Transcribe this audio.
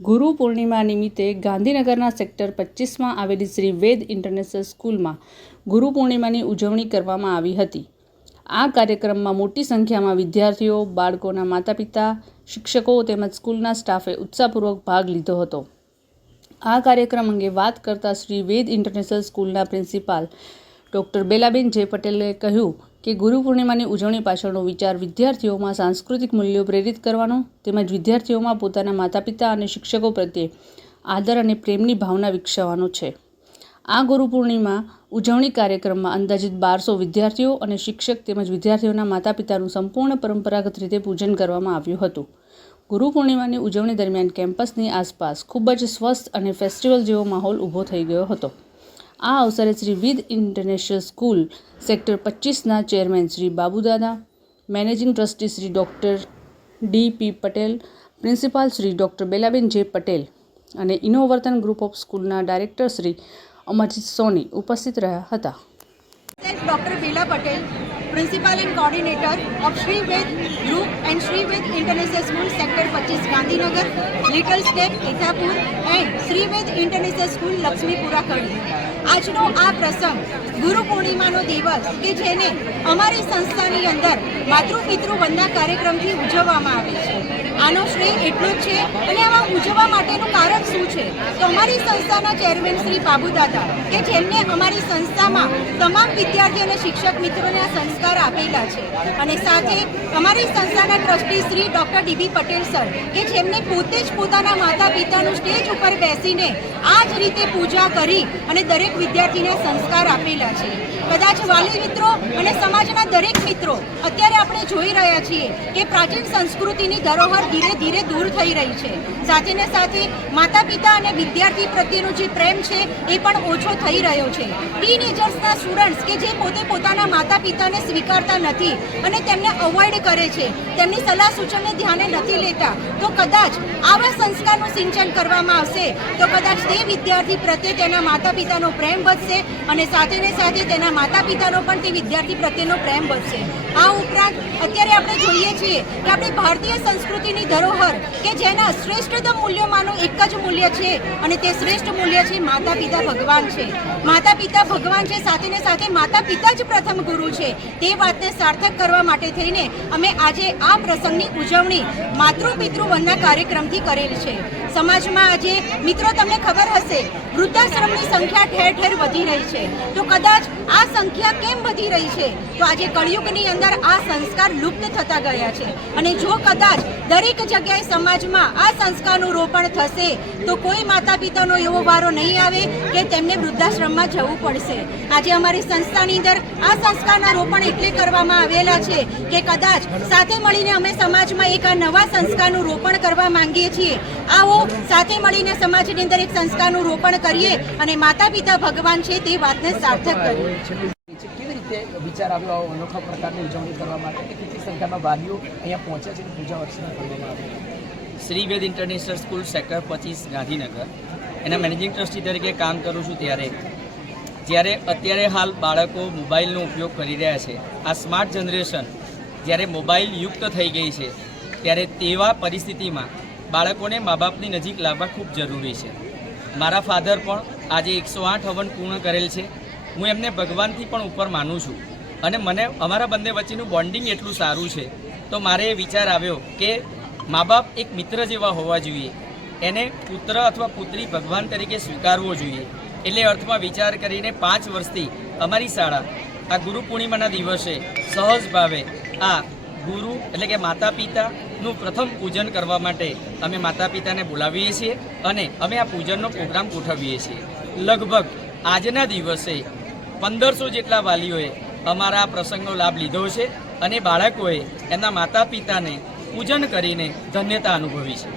ગુરુ પૂર્ણિમા નિમિત્તે ગાંધીનગરના સેક્ટર પચીસમાં આવેલી શ્રી વેદ ઇન્ટરનેશનલ સ્કૂલમાં ગુરુ પૂર્ણિમાની ઉજવણી કરવામાં આવી હતી. આ કાર્યક્રમમાં મોટી સંખ્યામાં વિદ્યાર્થીઓ, બાળકોના માતા પિતા શિક્ષકો તેમજ સ્કૂલના સ્ટાફે ઉત્સાહપૂર્વક ભાગ લીધો હતો. આ કાર્યક્રમ અંગે વાત કરતા શ્રી વેદ ઇન્ટરનેશનલ સ્કૂલના પ્રિન્સિપાલ ડૉક્ટર બેલાબેન જે પટેલે કહ્યું કે ગુરુ પૂર્ણિમાની ઉજવણી પાછળનો વિચાર વિદ્યાર્થીઓમાં સાંસ્કૃતિક મૂલ્યો પ્રેરિત કરવાનો તેમજ વિદ્યાર્થીઓમાં પોતાના માતા પિતા અને શિક્ષકો પ્રત્યે આદર અને પ્રેમની ભાવના વિકસાવવાનો છે. આ ગુરુ પૂર્ણિમા ઉજવણી કાર્યક્રમમાં અંદાજિત બારસો વિદ્યાર્થીઓ અને શિક્ષક તેમજ વિદ્યાર્થીઓના માતા પિતાનું સંપૂર્ણ પરંપરાગત રીતે પૂજન કરવામાં આવ્યું હતું. ગુરુ પૂર્ણિમાની ઉજવણી દરમિયાન કેમ્પસની આસપાસ ખૂબ જ સ્વસ્થ અને ફેસ્ટિવલ જેવો માહોલ ઊભો થઈ ગયો હતો. આ અવસરે Shri Ved International school sector પચીસના chairman Shri Babudada managing trustee Shri doctor D P Patel principal Shri doctor Belaben J Patel અને ઇનોવર્તન ગ્રુપ ઓફ સ્કૂલના ડાયરેક્ટર શ્રી અમરજીત સોની ઉપસ્થિત રહ્યા હતા Myself, Dr. Bela Patel, Principal and Coordinator of Sri Ved Group and Sri Ved International School, Sector 25, Gandhinagar, Little Step, Ithapur and Sri Ved International school Laxmipura કરી આજનો આ પ્રસંગ ગુરુ પૂર્ણિમાનો દિવસ કે જેને અમારી સંસ્થાની અંદર માતૃપિતૃ વંદના કાર્યક્રમથી ઉજવવામાં આવે છે. આનો શ્રેય એટલો જ છે અને આમાં ઉજવવા માટેનું કારણ શું છે? તો અમારી સંસ્થાના ચેરમેન શ્રી બાબુદાદા કે જેમને અમારી સંસ્થામાં તમામ વિદ્યાર્થી અને શિક્ષક મિત્રોને સંસ્કાર આપેલા છે. અને સાથે અમારી સંસ્થાના trustee Shri doctor DB Patel sir કે જેમને પોતે જ પોતાના માતા પિતાનું સ્ટેજ ઉપર બેસીને આ જ રીતે પૂજા કરી અને દરેક વિદ્યાર્થીને સંસ્કાર આપેલા છે. કદાચ વાલી મિત્રો અને સમાજના દરેક મિત્રો અત્યારે આપણે જોઈ રહ્યા છીએ કે પ્રાચીન સંસ્કૃતિની ધરોહર ધીરે ધીરે દૂર થઈ રહી છે. સાથે ને સાથે માતા પિતા અને વિદ્યાર્થી પ્રત્યેનો જે પ્રેમ છે એ પણ ઓછો થઈ રહ્યો છે. ટીનેજર્સના સ્ટુડન્ટ્સ કે જે પોતે પોતાના માતા પિતાને સ્વીકારતા નથી અને તેમને અવોઇડ કરે છે, તેમની સલાહ સૂચનને ધ્યાને નથી લેતા, તો કદાચ આવા સંસ્કારનું સિંચન કરવામાં આવશે, તો કદાચ તે વિદ્યાર્થી પ્રત્યે તેના માતા પિતાનો પ્રેમ વધશે અને સાથે સાથે તેના માતા પિતાનો પણ તે વિદ્યાર્થી પ્રત્યેનો પ્રેમ વધશે. આ ઉપરાંત અત્યારે આપણે જોઈએ છીએ કે આપણી ભારતીય સંસ્કૃતિની ધરોહર કે જેના શ્રેષ્ઠતમ મૂલ્યોમાંનું એક જ મૂલ્ય છે અને તે શ્રેષ્ઠ મૂલ્ય છે માતા પિતા ભગવાન છે. માતા પિતા ભગવાન છે, સાથે સાથે માતા પિતા જ પ્રથમ ગુરુ છે. તે વાતને સાર્થક કરવા માટે થઈને અમે આજે આ પ્રસંગની ઉજવણી માતૃ પિતૃ વંદના કાર્યક્રમથી કરેલ છે. સમાજમાં આજે મિત્રો તમને ખબર હશે, વૃદ્ધાશ્રમની સંખ્યા ઠેર ઠેર વધી રહી છે. તો કદાચ આ સંખ્યા કેમ વધી રહી છે? તો આજે કળિયુગની અંદર આ સંસ્કાર લુપ્ત થતા ગયા છે. અને જો કદાચ દરેક જગ્યાએ સમાજમાં આ સંસ્કારનું રોપણ થશે, તો કોઈ માતા પિતાનો એવો વારો નહીં આવે કે તેમને વૃદ્ધાશ્રમમાં જવું પડશે. આજે અમારી સંસ્થાની અંદર આ સંસ્કારના રોપણ એટલે કરવામાં આવેલા છે કે કદાચ સાથે મળીને અમે સમાજમાં એક આ નવા સંસ્કારનું રોપણ કરવા માંગીએ છીએ. આવો સાથે મળીને સમાજની અંદર એક સંસ્કારનું રોપણ કરીએ અને માતા પિતા ભગવાન છે તે વાતને સાર્થક કરીએ. કેવી રીતે વિચાર આવ્યો આવો અનોખા પ્રકારની ઉજવણી કરવા માટે કે કેટલી સંખ્યામાં વાલીઓ અહીંયા પહોંચે છે અને પૂજા અર્ચના કરવામાં આવે? Shri Ved International school sector પચીસ ગાંધીનગર. એના મેનેજિંગ ટ્રસ્ટી તરીકે કામ કરું છું ત્યારે. જ્યારે અત્યારે હાલ બાળકો મોબાઈલનો ઉપયોગ કરી રહ્યા છે. આ સ્માર્ટ જનરેશન જ્યારે મોબાઈલ યુક્ત થઈ ગઈ છે ત્યારે તેવા પરિસ્થિતિમાં બાળકોને મા બાપની નજીક લાવવા ખૂબ જરૂરી છે. મારા ફાધર પણ આજે એકસો આઠ હવન પૂર્ણ કરેલ છે. હું એમને ભગવાનથી પણ ઉપર માનું છું. અને મને અમારા બંને વચ્ચેનું બોન્ડિંગ એટલું સારું છે. તો મારે એ વિચાર આવ્યો કે મા બાપ એક મિત્ર જેવા હોવા જોઈએ. એને પુત્ર અથવા પુત્રી ભગવાન તરીકે સ્વીકારવો જોઈએ. એટલે અર્થમાં વિચાર કરીને પાંચ વર્ષથી અમારી શાળા, આ ગુરુ પૂર્ણિમાના દિવસે સહજ ભાવે આ ગુરુ એટલે કે માતા પિતાનું પ્રથમ પૂજન કરવા માટે અમે માતા પિતાને બોલાવીએ છીએ અને અમે આ પૂજનનો પ્રોગ્રામ ગોઠવીએ છીએ. લગભગ આજના દિવસે પંદરસો જેટલા વાલીઓએ અમારા આ પ્રસંગનો લાભ લીધો છે અને બાળકોએ એમના માતા પિતાને પૂજન કરીને ધન્યતા અનુભવી છે.